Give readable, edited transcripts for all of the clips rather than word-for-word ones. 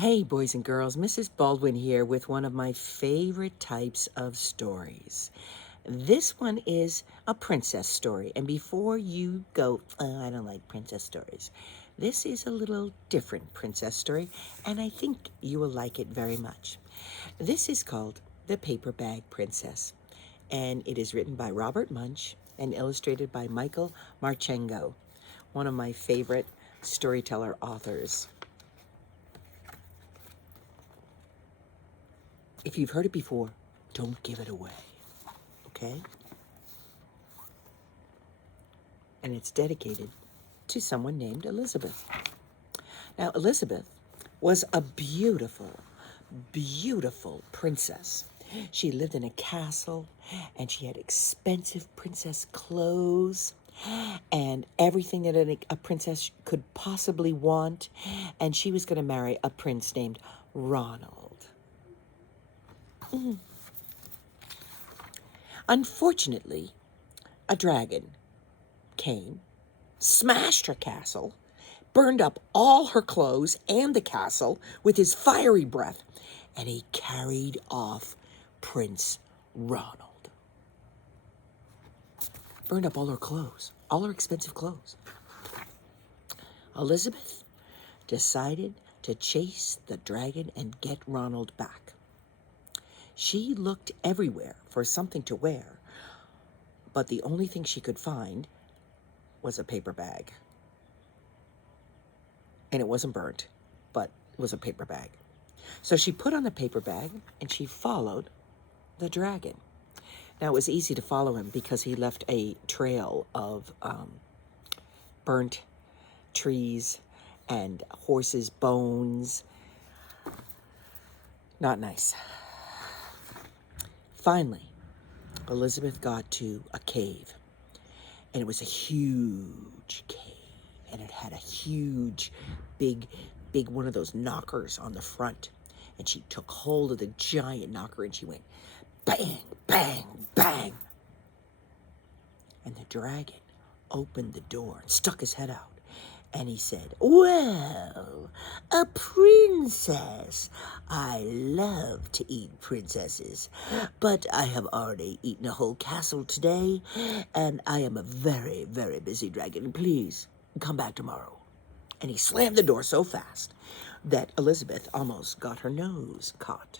Hey, boys and girls, Mrs. Baldwin here with one of my favorite types of stories. This one is a princess story, and before you go, oh, I don't like princess stories, this is a little different princess story, and I think you will like it very much. This is called The Paper Bag Princess, and it is written by Robert Munch and illustrated by Michael Marchengo, one of my favorite storyteller authors. If you've heard it before, don't give it away, okay? And it's dedicated to someone named Elizabeth. Now, Elizabeth was a beautiful, beautiful princess. She lived in a castle, and she had expensive princess clothes and everything that a princess could possibly want. And she was going to marry a prince named Ronald. Unfortunately, a dragon came, smashed her castle, burned up all her clothes and the castle with his fiery breath, and he carried off Prince Ronald. Burned up all her clothes, all her expensive clothes. Elizabeth decided to chase the dragon and get Ronald back. She looked everywhere for something to wear, but the only thing she could find was a paper bag. And it wasn't burnt, but it was a paper bag. So she put on the paper bag and she followed the dragon. Now, it was easy to follow him because he left a trail of burnt trees and horses' bones. Not nice. Finally, Elizabeth got to a cave, and it was a huge cave, and it had a huge, big one of those knockers on the front, and she took hold of the giant knocker, and she went bang, bang, bang, and the dragon opened the door and stuck his head out. And he said, "Well, a princess. I love to eat princesses, but I have already eaten a whole castle today, and I am a very, very busy dragon. Please, come back tomorrow." And he slammed the door so fast that Elizabeth almost got her nose caught.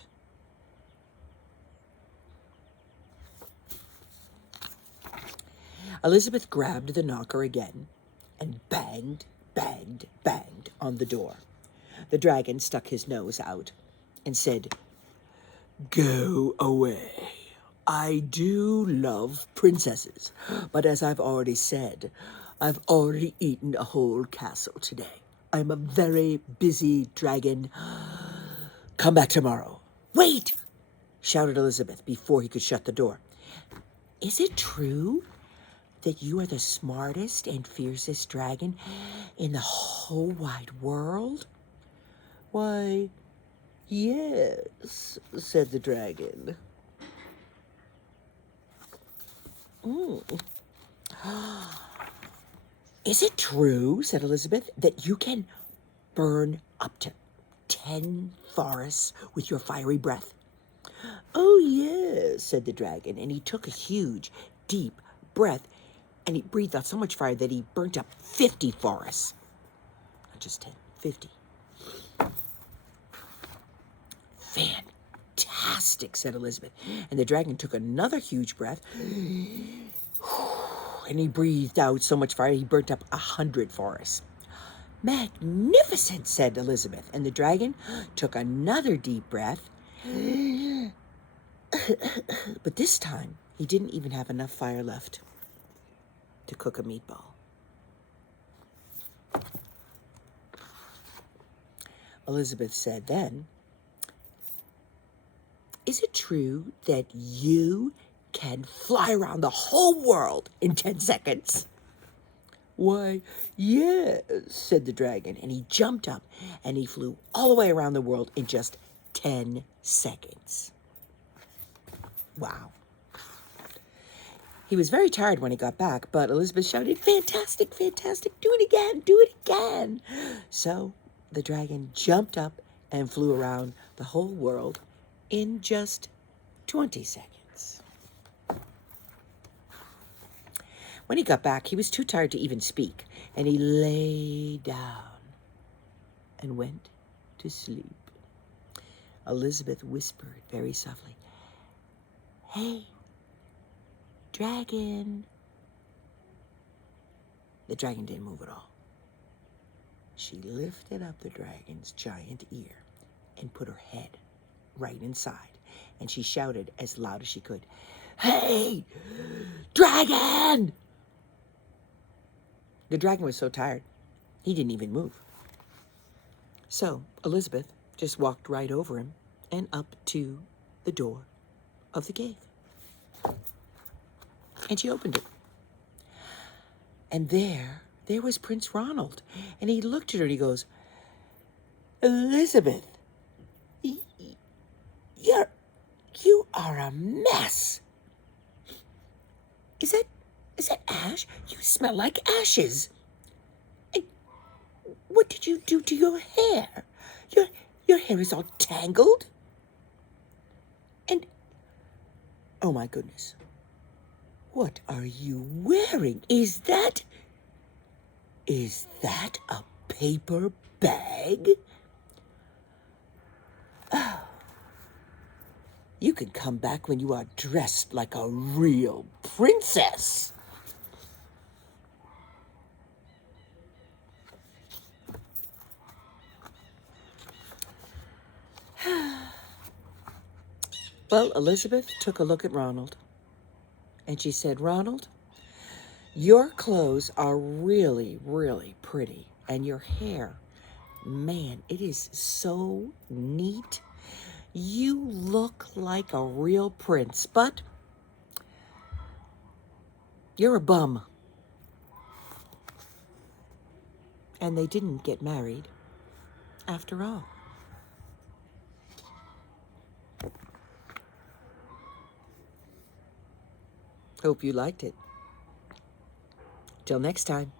Elizabeth grabbed the knocker again and banged, banged, banged on the door. The dragon stuck his nose out and said, "Go away. I do love princesses, but as I've already said, I've already eaten a whole castle today. I'm a very busy dragon. Come back tomorrow." "Wait!" shouted Elizabeth before he could shut the door. "Is it true that you are the smartest and fiercest dragon in the whole wide world?" "Why, yes," said the dragon. "Is it true," said Elizabeth, "that you can burn up to 10 forests with your fiery breath?" "Oh, yes," said the dragon, and he took a huge, deep breath, and he breathed out so much fire that he burnt up 50 forests. Not just 10, 50. "Fantastic," said Elizabeth. And the dragon took another huge breath, and he breathed out so much fire he burnt up 100 forests. "Magnificent," said Elizabeth. And the dragon took another deep breath, but this time he didn't even have enough fire left to cook a meatball. Elizabeth said then, "Is it true that you can fly around the whole world in 10 seconds?" "Why, yes," said the dragon, and he jumped up and he flew all the way around the world in just 10 seconds. Wow. He was very tired when he got back, but Elizabeth shouted, "Fantastic, fantastic, do it again, do it again." So the dragon jumped up and flew around the whole world in just 20 seconds. When he got back, he was too tired to even speak, and he lay down and went to sleep. Elizabeth whispered very softly, "Hey, dragon." The dragon didn't move at all. She lifted up the dragon's giant ear and put her head right inside, and she shouted as loud as she could, "Hey, dragon!" The dragon was so tired, he didn't even move. So Elizabeth just walked right over him and up to the door of the cave. And she opened it. And there was Prince Ronald. And he looked at her and he goes, "Elizabeth, you are a mess. Is that ash? You smell like ashes. And what did you do to your hair? Your hair is all tangled. And, oh my goodness, what are you wearing? Is that a paper bag? Oh, you can come back when you are dressed like a real princess." Well, Elizabeth took a look at Ronald, and she said, "Ronald, your clothes are really, really pretty, and your hair, man, it is so neat. You look like a real prince, but you're a bum." And they didn't get married after all. Hope you liked it. Till next time.